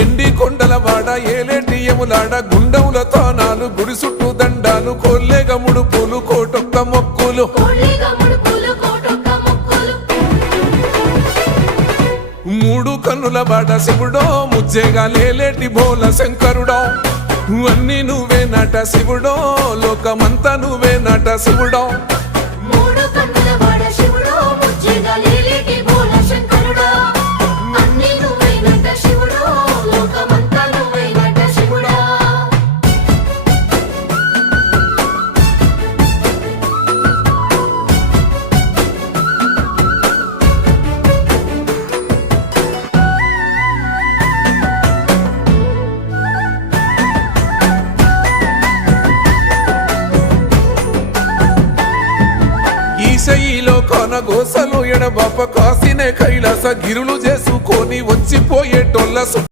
ఎండి కొండల వాడ ఏలేటి యములాడ గుండముల తానాలు గుడి చుట్టూ దండాలు కోల్లేగ ముడుపులు కోటొక్క మొక్కులు మూడు కన్నుల బాట శివుడో ముజ్జేగా లేలేటి బోల శంకరుడో అన్ని నువ్వే నట శివుడో లోకమంతా నువ్వే నట శివుడో ఈశయిలో కొన గోసలు ఎడబాప కాసినే కైలాస గిరులు చేసుకొని వచ్చిపోయేటోళ్ళ